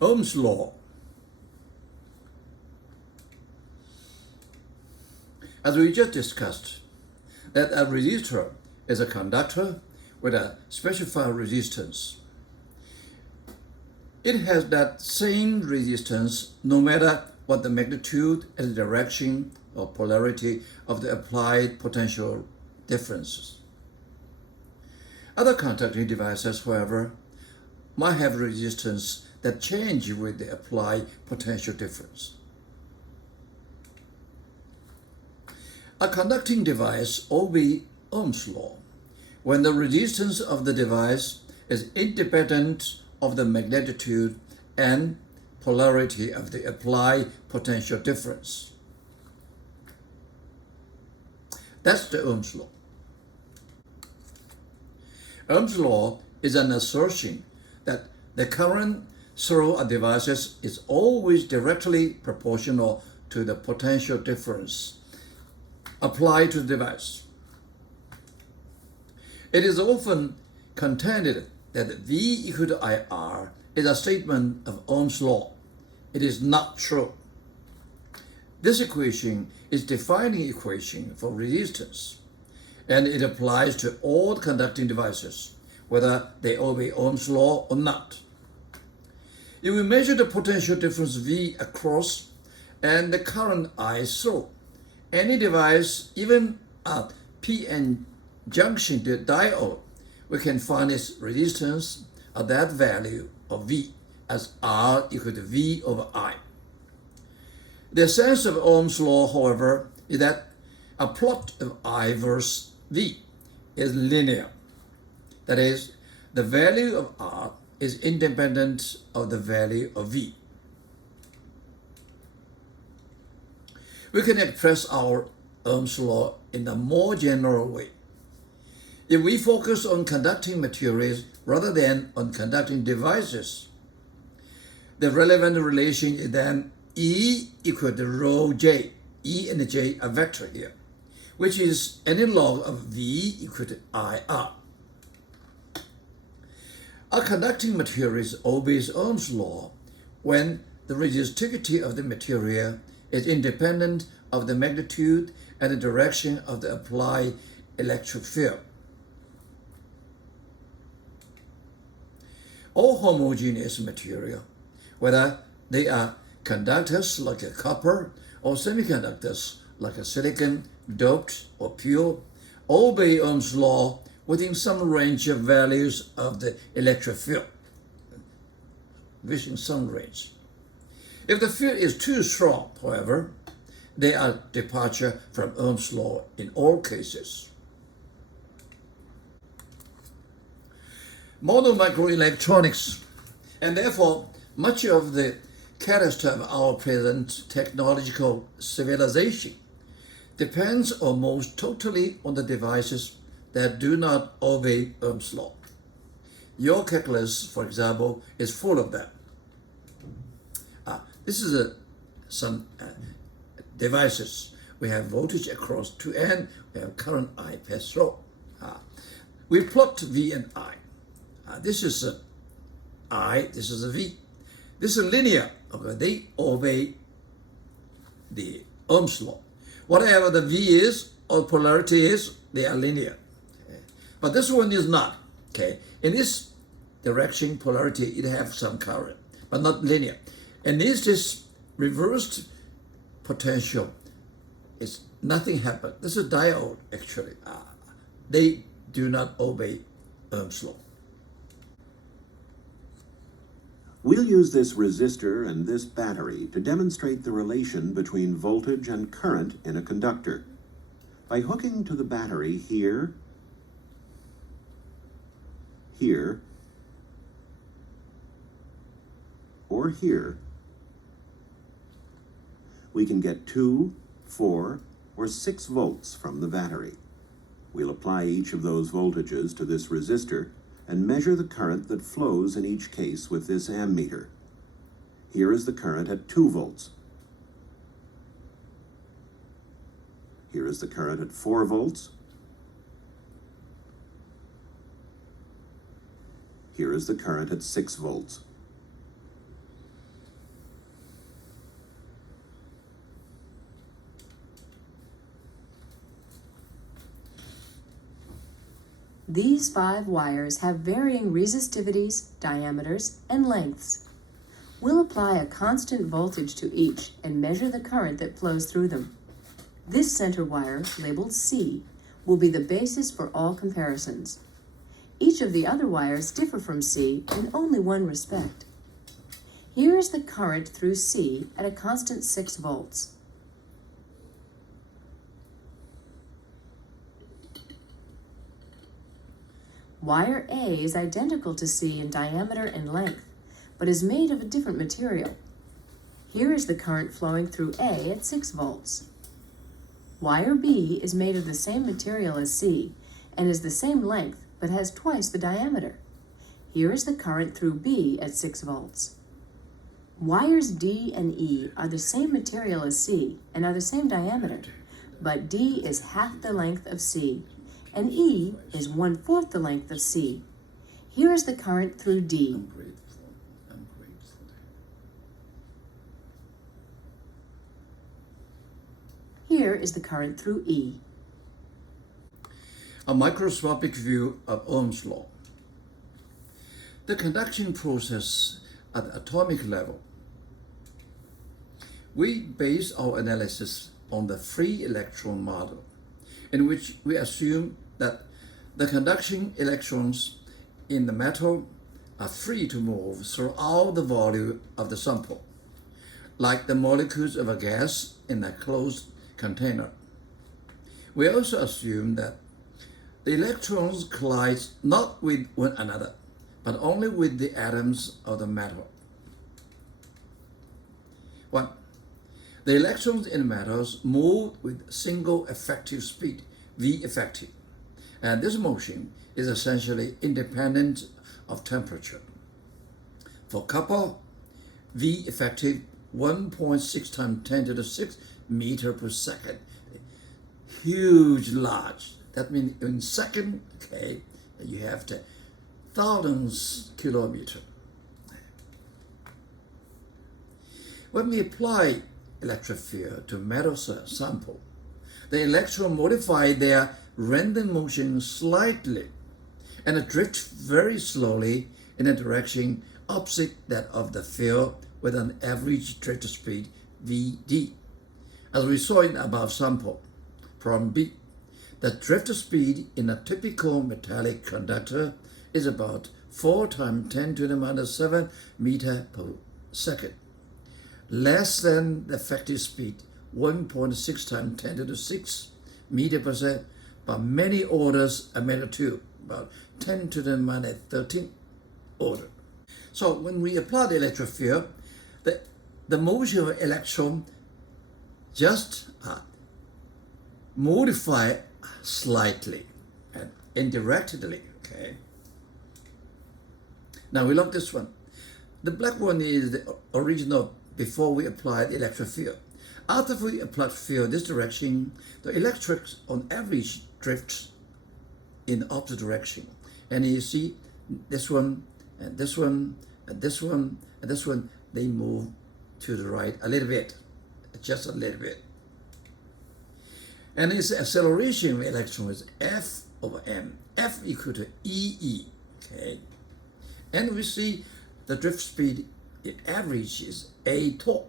Ohm's law. As we just discussed, that a resistor is a conductor with a specified resistance. It has that same resistance no matter what the magnitude and the direction or polarity of the applied potential differences. Other conducting devices, however, might have resistance that change with the applied potential difference. A conducting device obeys Ohm's law when the resistance of the device is independent of the magnitude and polarity of the applied potential difference. That's the Ohm's law. Ohm's law is an assertion that the current through a device is always directly proportional to the potential difference applied to the device. It is often contended that V equal to IR is a statement of Ohm's law. It is not true. This equation is defining equation for resistance, and it applies to all conducting devices, whether they obey Ohm's law or not. If we measure the potential difference V across and the current I through any device, even a PN junction diode, we can find its resistance at that value of V as R equal to V over I. The sense of Ohm's law, however, is that a plot of I versus V is linear. That is, the value of R is independent of the value of V. We can express our Ohm's law in a more general way. If we focus on conducting materials rather than on conducting devices, the relevant relation is then E equal to rho J. E and J are vector here, which is any log of V equal to IR. A conducting material obeys Ohm's law when the resistivity of the material is independent of the magnitude and the direction of the applied electric field. All homogeneous material, whether they are conductors like a copper or semiconductors like a silicon, doped or pure, obey Ohm's law within some range of values of the electric field, within some range. If the field is too strong, however, they are departure from Ohm's law in all cases. Modern microelectronics, and therefore much of the character of our present technological civilization, depends almost totally on the devices that do not obey Ohm's law. Your calculus, for example, is full of them. This is some devices. We have voltage across 2N, we have current I pass through. We plot V and I. This is a I, this is a V. This is linear. Okay, they obey the Ohm's law. Whatever the V is or polarity is, they are linear. Okay. But this one is not. Okay. In this direction, polarity, it has some current, but not linear. And this reversed potential, it's nothing happened. This is a diode, actually. They do not obey Ohm's law. We'll use this resistor and this battery to demonstrate the relation between voltage and current in a conductor. By hooking to the battery here, here, or here, we can get 2, 4, or 6 volts from the battery. We'll apply each of those voltages to this resistor and measure the current that flows in each case with this ammeter. Here is the current at 2 volts. Here is the current at 4 volts. Here is the current at 6 volts. These 5 wires have varying resistivities, diameters, and lengths. We'll apply a constant voltage to each and measure the current that flows through them. This center wire, labeled C, will be the basis for all comparisons. Each of the other wires differ from C in only one respect. Here is the current through C at a constant 6 volts. Wire A is identical to C in diameter and length, but is made of a different material. Here is the current flowing through A at 6 volts. Wire B is made of the same material as C and is the same length but has twice the diameter. Here is the current through B at 6 volts. Wires D and E are the same material as C and are the same diameter, but D is half the length of C and E is 1/4 the length of C. Here is the current through D. I'm grateful. I'm grateful. Here is the current through E. A microscopic view of Ohm's law. The conduction process at the atomic level. We base our analysis on the free electron model, in which we assume that the conducting electrons in the metal are free to move throughout the volume of the sample, like the molecules of a gas in a closed container. We also assume that the electrons collide not with one another, but only with the atoms of the metal. 1. The electrons in metals move with single effective speed, V effective, and this motion is essentially independent of temperature. For copper, V effective 1.6 times 10 to the 6 meter per second. Huge, large. That means in second, okay, you have the thousands kilometer. When we apply electric field to metal sample, the electron modify their random motion slightly and drift very slowly in a direction opposite that of the field with an average drift speed Vd. As we saw in above sample, problem B, the drift speed in a typical metallic conductor is about 4 times 10 to the minus 7 meter per second, less than the effective speed 1.6 times 10 to the 6 meter per second, but many orders of magnitude, about 10 to the minus 13 order. So when we apply the electric field, the motion of electron just modify slightly and indirectly, okay? Now we look at this one. The black one is the original before we apply the electric field. After we apply field this direction, the electrics on average drifts in the opposite direction. And you see this one, and this one, and this one, and this one, they move to the right a little bit, just a little bit. And its acceleration of electron is F over m. F equal to EE, okay? And we see the drift speed, the average is A torque.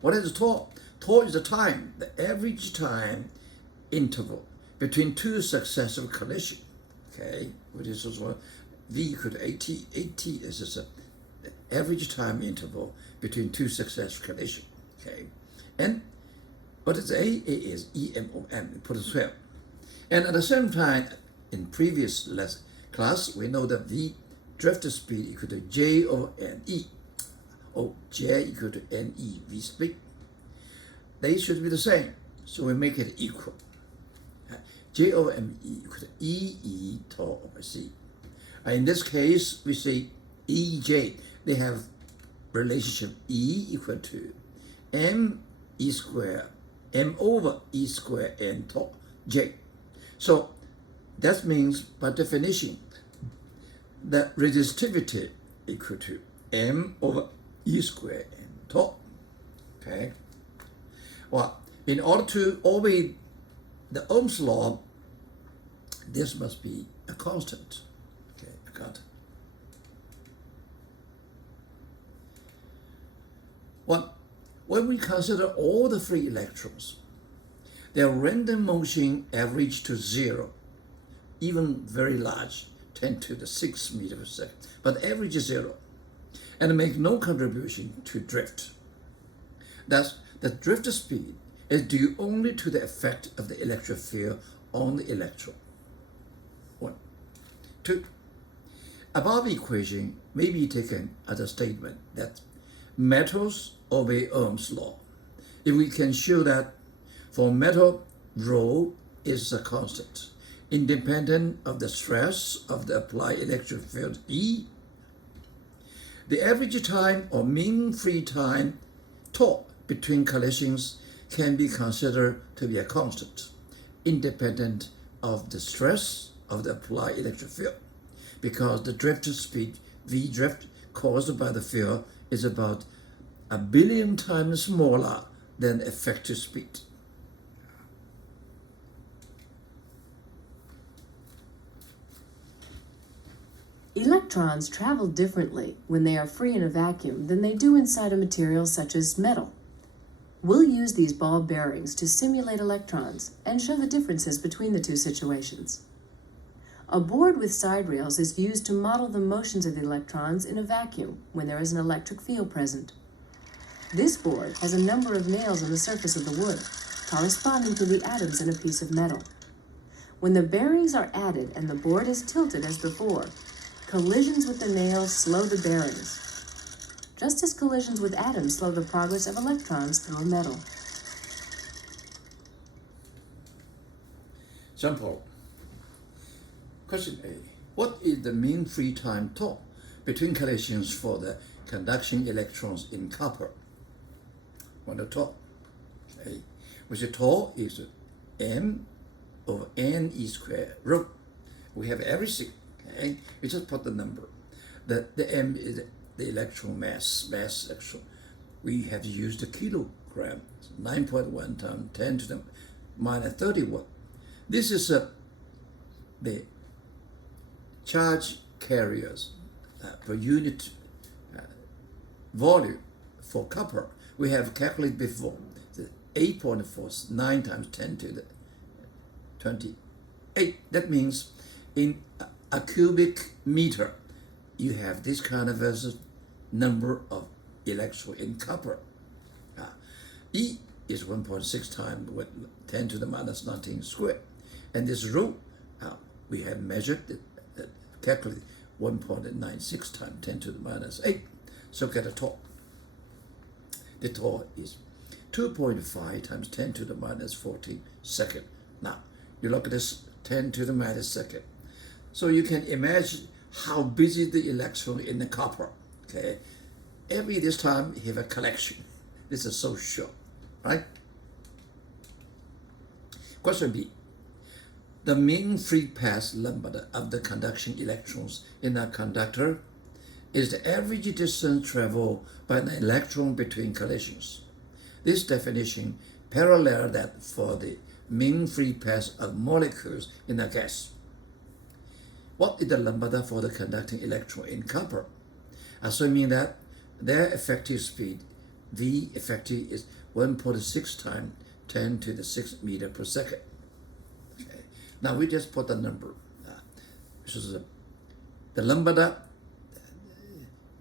What is torque? Torque is the time, the average time interval between two successive collisions, okay? Which is also V equal to AT. AT is just the average time interval between two successive collisions, okay? And what is A? A is EM over M, we put it 12. And at the same time, in previous class, we know that V drift speed equal to J over NE, or J equal to NE V speed. They should be the same, so we make it equal. J over ME equal to EE torque over C. In this case, we say EJ, they have relationship E equal to M E square, M over E square N torque J. So that means by definition, the resistivity equal to M over E square N torque, okay? Well, in order to obey the Ohm's law, this must be a constant. Okay, a constant. When we consider all the free electrons, their random motion average to 0, even very large, 10 to the 6 meter per second, but average is 0, and make no contribution to drift. Thus, the drift speed is due only to the effect of the electric field on the electron. 1. 2. Above equation may be taken as a statement that metals obey Ohm's law. If we can show that for metal, rho is a constant, independent of the stress of the applied electric field E, the average time or mean free time tau between collisions can be considered to be a constant, independent of the stress of the applied electric field, because the drift speed v drift caused by the field is about 1 billion times smaller than effective speed. Electrons travel differently when they are free in a vacuum than they do inside a material such as metal. We'll use these ball bearings to simulate electrons and show the differences between the two situations. A board with side rails is used to model the motions of the electrons in a vacuum when there is an electric field present. This board has a number of nails on the surface of the wood, corresponding to the atoms in a piece of metal. When the bearings are added and the board is tilted as before, collisions with the nails slow the bearings, just as collisions with atoms slow the progress of electrons through a metal. Example. Question A. What is the mean free time tau between collisions for the conducting electrons in copper? What the tau? Okay. Which the tau is m over n e squared rho. We have everything. Okay. We just put the number. The m is the electron mass actual. We have used a kilogram, 9.1 times 10 to the minus 31. This is the charge carriers per unit volume for copper. We have calculated before, 8.4, 9 times 10 to the 28. That means in a cubic meter, you have this kind of number of electrons in copper. E is 1.6 times 10 to the minus 19 squared. And this rho, we have measured, calculated 1.96 times 10 to the minus 8. So get a tau. The tau is 2.5 times 10 to the minus 14 second. Now, you look at this 10 to the minus second. So you can imagine how busy the electron in the copper. Okay, every this time you have a collection. This is so short, right? Question B. The mean free path lambda of the conduction electrons in a conductor is the average distance traveled by an electron between collisions. This definition parallels that for the mean free path of molecules in a gas. What is the lambda for the conducting electron in copper? Assuming that their effective speed, V effective, is 1.6 times 10 to the 6 meter per second. Okay. Now we just put the number. This is the lambda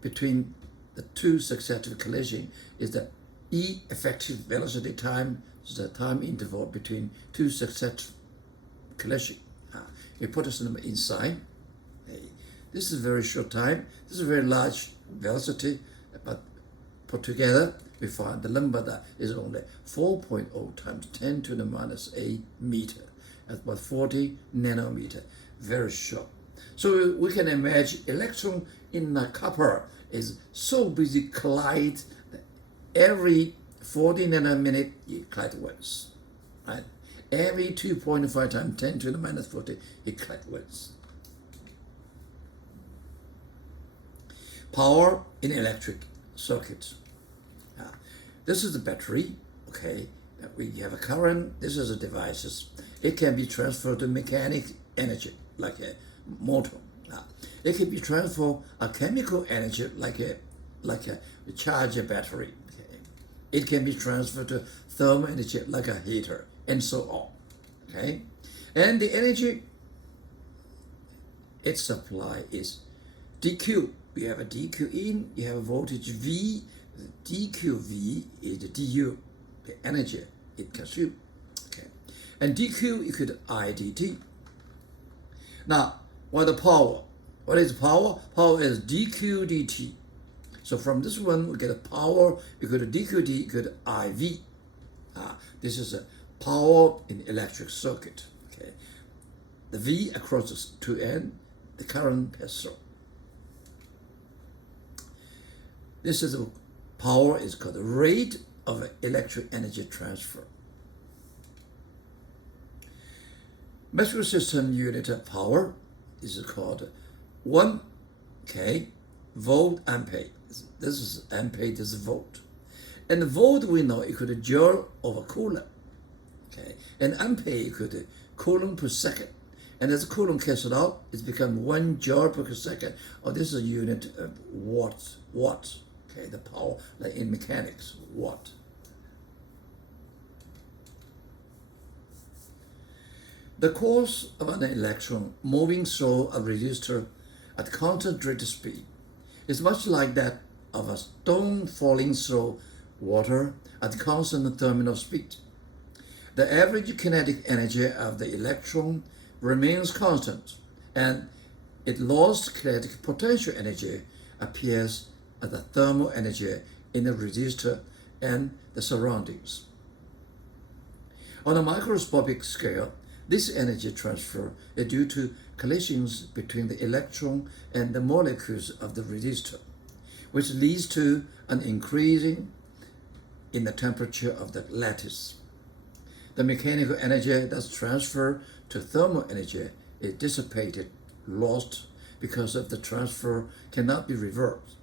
between the two successive collisions is the E effective velocity time, is the time interval between two successive collisions. We put this number inside. This is a very short time. This is a very large velocity, but put together, we find the lambda is only 4.0 times 10 to the minus 8 meter, at about 40 nanometer, very short. So we can imagine electron in the copper is so busy collide that every 40 nanometer it collide once, right? Every 2.5 times 10 to the minus 40 it collide once. Power in electric circuits. This is the battery, okay? We have a current, this is the devices. It can be transferred to mechanical energy, like a motor. It can be transferred a chemical energy like a charger battery. Okay? It can be transferred to thermal energy like a heater, and so on. Okay, and the energy its supply is dq. We have a dq in, you have a voltage V, dqV is the du, the energy it consumes. Okay, and dq you could I dt. Now, what is power? Power is dq dt. So from this one, we get a power equal to dq d equal to IV. This is a power in electric circuit. Okay, the V across the two ends, the current passes through. This is the power is called the rate of electric energy transfer. Metric system unit of power is called 1 volt ampere. This is ampere, this is volt. And the volt we know equal to joule over coulomb. Okay, and ampere equal to coulomb per second. And as coulomb cancelled out, it's become 1 joule per second. Or this is a unit of watts. Okay, the power, like in mechanics, watt. The course of an electron moving through a resistor at constant rate of speed is much like that of a stone falling through water at constant terminal speed. The average kinetic energy of the electron remains constant, and its lost kinetic potential energy appears as the thermal energy in the resistor and the surroundings. On a microscopic scale, this energy transfer is due to collisions between the electron and the molecules of the resistor, which leads to an increasing in the temperature of the lattice. The mechanical energy that's transferred to thermal energy is dissipated, lost, because of the transfer cannot be reversed.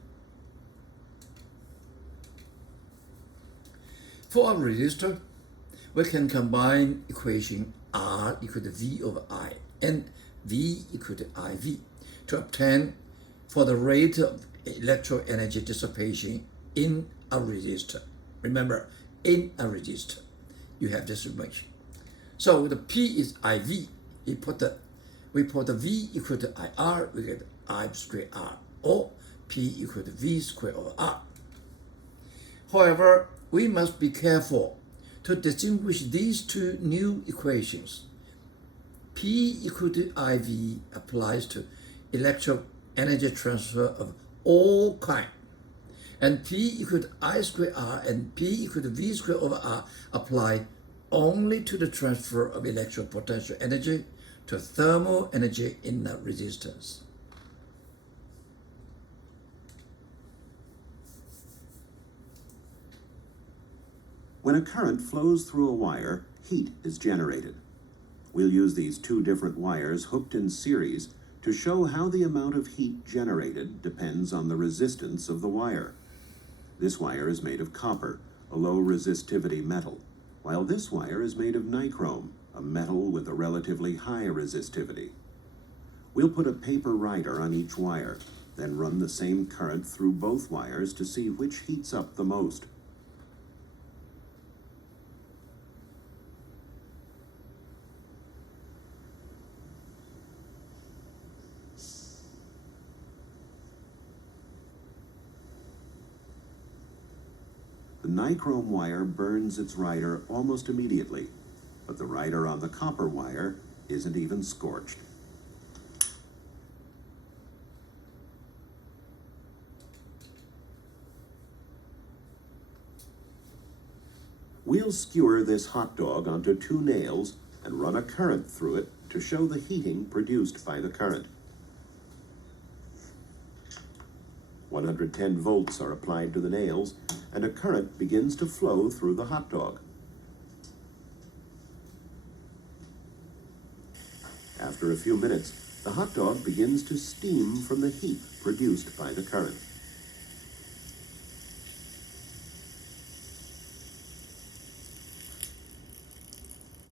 For a resistor, we can combine equation R equal to V over I and V equal to IV to obtain for the rate of electrical energy dissipation in a resistor. Remember, in a resistor, you have this information. So the P is IV. We put the V equal to IR, we get I squared R, or P equal to V squared over R. However, we must be careful to distinguish these two new equations. P equal to IV applies to electrical energy transfer of all kinds, and P equal to I squared R and P equal to V squared over R apply only to the transfer of electrical potential energy to thermal energy in the resistance. When a current flows through a wire, heat is generated. We'll use these two different wires hooked in series to show how the amount of heat generated depends on the resistance of the wire. This wire is made of copper, a low resistivity metal, while this wire is made of nichrome, a metal with a relatively high resistivity. We'll put a paper rider on each wire, then run the same current through both wires to see which heats up the most. The nichrome wire burns its rider almost immediately, but the rider on the copper wire isn't even scorched. We'll skewer this hot dog onto two nails and run a current through it to show the heating produced by the current. 110 volts are applied to the nails, and a current begins to flow through the hot dog. After a few minutes, the hot dog begins to steam from the heat produced by the current.